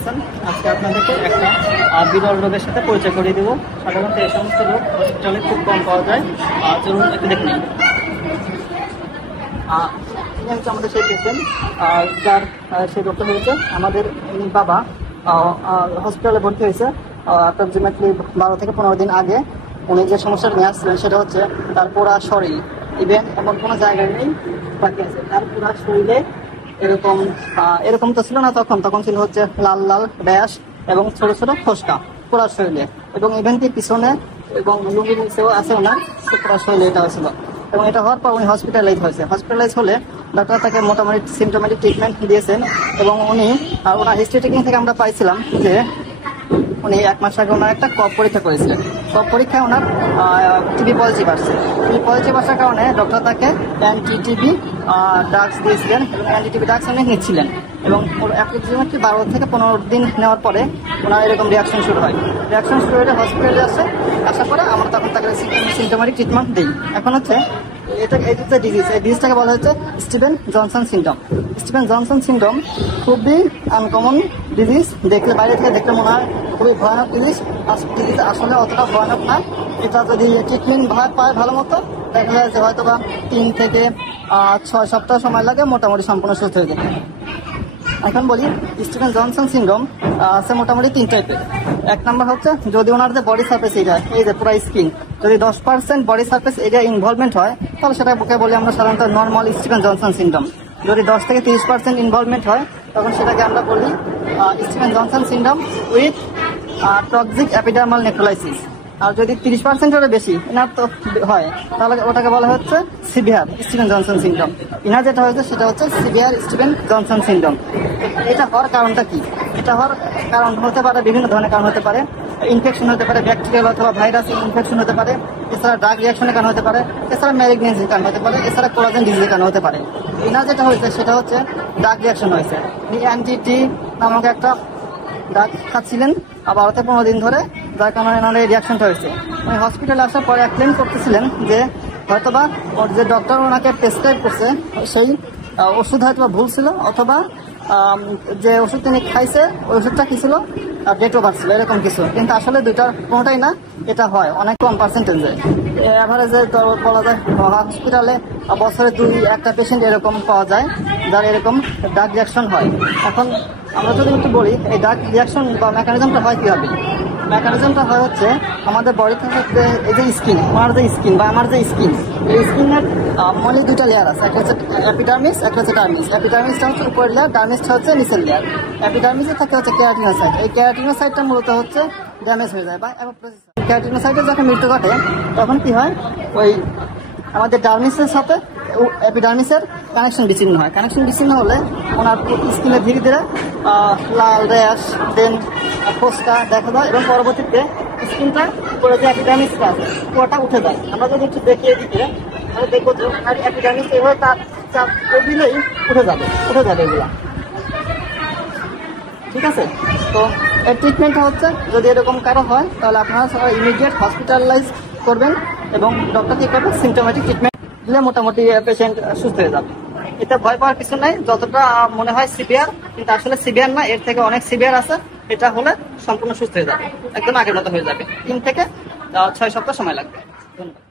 আছেন? আজকে আপনাদেরকে একটা বিরল রোগের সাথে পরিচয় করিয়ে দেবো। সাধারণত এই সমস্ত রোগ হসপিটালে খুব কম পাওয়া যায়। চলুন একটু দেখে নিন। হচ্ছে আমাদের সেই পেশেন্ট যার সেই রোগটা হয়েছে। আমাদের বাবা হসপিটালে ভর্তি হয়েছে অ্যাপ্রক্সিমেটলি 12 থেকে 15 দিন আগে। উনি যে সমস্যার নিয়ে আসছিলেন সেটা হচ্ছে তার পুরা শরীর, ইভেন এমন কোনো জায়গায় নেই বাকি আছে, তার পুরা শরীরে এরকম তো ছিল না তখন ছিল হচ্ছে লাল লাল র্যাশ এবং ছোট ছোট ফোসকা পুরা শরীরে, এবং ইভেন্টটি পিছনে এবং লুঙ্গির নিচেও আছে ওনার পুরা শরীরে এটা হয়েছিল। এবং এটা হওয়ার পর উনি হসপিটালাইজ হলে ডাক্তার তাকে মোটামুটি সিমটোমেটিক ট্রিটমেন্ট দিয়েছেন। এবং ওনার হিস্ট্রি টেকিং থেকে আমরা পাইছিলাম যে উনি 1 মাস আগে ওনার একটা কফ পরীক্ষা করেছিলেন। কফ পরীক্ষায় ওনার টিবি পজিটিভ আসছে। টিবি পজিটিভ আসার কারণে ডক্টর তাকে অ্যান্টি-টিবি ড্রাগস দিয়েছিলেন এবং অ্যান্টি-টিবি ড্রাগস অনেক নিচ্ছিলেন। এবং অ্যাপ্রক্সিমেটলি 12 থেকে 15 দিন নেওয়ার পরে ওনার এরকম রিয়াকশন শুরু হয়। রিয়াকশন শুরু হলে হসপিটালে আসার পরে আমরা তখন তাকে সিমটোমেটিক ট্রিটমেন্ট দিই। এখন হচ্ছে এই যে ডিজিজটাকে বলা হচ্ছে Steven Johnson syndrome. Steven Johnson syndrome খুবই আনকমন ডিজিজ। বাইরে থেকে দেখলে মনে হয় খুবই ভয়ানক ডিজিজ আসলে অতটা ভয়ানক না। এটা যদি ট্রিটমেন্ট পায় ভালো মতো, দেখা যায় যে হয়তো বা 3 থেকে 6 সপ্তাহ সময় লাগে মোটামুটি সম্পূর্ণ সুস্থ হয়ে যেতে। এখন বলি স্টিভেন জনসন সিনড্রোম আছে মোটামুটি 3 টাইপের। 1 নম্বর হচ্ছে যদি ওনার যে বডি সার্ফেস এরিয়া, এই যে পুরো স্কিন, যদি 10% বডি সার্ফেস এরিয়া ইনভলভমেন্ট হয় তাহলে সেটাকে বলি আমরা সাধারণত নর্মাল স্টিভেন জনসন সিনড্রোম। যদি 10 থেকে 30% ইনভলভমেন্ট হয় তখন সেটাকে আমরা বলি Steven Johnson syndrome with toxic epidermal necrolysis. আর যদি 30%-এর বেশি ইনার তো হয় তাহলে ওটাকে বলা হচ্ছে severe Steven Johnson syndrome. Inner যেটা হয়েছে সেটা হচ্ছে সিভিয়ার স্টিভেন জনসন সিনড্রোম। এটা হওয়ার কারণটা কি? এটা হওয়ার কারণ হতে পারে বিভিন্ন ধরনের কারণ হতে পারে। ইনফেকশন হতে পারে, ব্যাকটেরিয়াল অথবা ভাইরাস ইনফেকশন হতে পারে, এছাড়া ড্রাগ রিয়াকশনের কারণ হতে পারে, এছাড়া ম্যালিগনেন্সির কারণ হতে পারে, এছাড়া কোলাজেন ডিজিজের কারণ হতে পারে। ইনার যেটা হয়েছে সেটা হচ্ছে ড্রাগ রিয়াকশন হয়েছে। অ্যান্টি-টি নামক একটা ড্রাগ খাচ্ছিলেন 12 থেকে 15 দিন ধরে, যার কারণে এনার এই রিয়াকশনটা হয়েছে। উনি হসপিটালে আসার পরে ক্লেম করতেছিলেন যে হয়তোবা যে ডক্টর ওনাকে প্রেসক্রাইব করছে সেই ওষুধ হয়তো ভুল ছিল, অথবা যে ওষুধ তিনি খাইছে ওই ওষুধটা কি ছিল ডেট ওভার ছিল, এরকম কিছু। কিন্তু আসলে দুইটার কোনোটাই না, এটা হয় অনেক কম পার্সেন্টেজে। অ্যাভারেজে বলা যায় হসপিটালে বছরে 2-1টা পেশেন্ট এরকম পাওয়া যায় যার এরকম ড্রাগ রিয়াকশন হয়। এখন আমরা যদি একটু বলি এই ড্রাগ রিয়াকশন বা মেকানিজমটা হয় কীভাবে। মেকানিজমটা হয় হচ্ছে আমাদের বডি থেকে এই যে স্কিন, আমার যে স্কিন বা আমার যে স্কিন, এই স্কিনের মনে 2টা লেয়ার আছে, একটা হচ্ছে এপিডার্মিস, একটা হচ্ছে ডার্মিস। এপিডার্মিসটা হচ্ছে উপরের লেয়ার, ডার্মিসটা হচ্ছে নিচের লেয়ার। এপিডার্মিসে থাকে হচ্ছে কেরাটিনোসাইট। এই কেরাটিনোসাইটটা মূলত হচ্ছে ড্যামেজ হয়ে যায় বা কেরাটিনোসাইটের যখন মৃত্যু ঘটে তখন কি হয়, ওই আমাদের ডার্মিসের সাথে এপিডার্মিসের কানেকশন বিচ্ছিন্ন হয়। কানেকশন বিচ্ছিন্ন হলে ওনার স্কিনে ধীরে ধীরে লাল র্যাশ, দেন ফোসকা দেখা যায়, এবং পরবর্তীতে স্কিনটা উপরে যে এপিডার্মিসটা আছে পুরোটা উঠে যায়। আমরা যদি একটু দেখিয়ে দিতে তাহলে দেখবো যে এপিডার্মিস এভাবে তার চাপ দিলেই উঠে যাবে এগুলা। ঠিক আছে, তো এর ট্রিটমেন্টটা হচ্ছে যদি এরকম কারো হয় তাহলে আপনারা সবাই ইমিডিয়েট হসপিটালাইজ করবেন এবং ডক্টর কি করবে সিমটোমেটিক ট্রিটমেন্ট দিলে মোটামুটি পেশেন্ট সুস্থ হয়ে যাবে। এটা ভয় পাওয়ার কিছু নাই, যতটা মনে হয় সিভিয়ার কিন্তু আসলে সিভিয়ার না, এর থেকে অনেক সিভিয়ার আছে। এটা হলে সম্পূর্ণ সুস্থ হয়ে যাবে, একদম আগের মতো হয়ে যাবে। 3 থেকে 6 সপ্তাহ সময় লাগবে। ধন্যবাদ।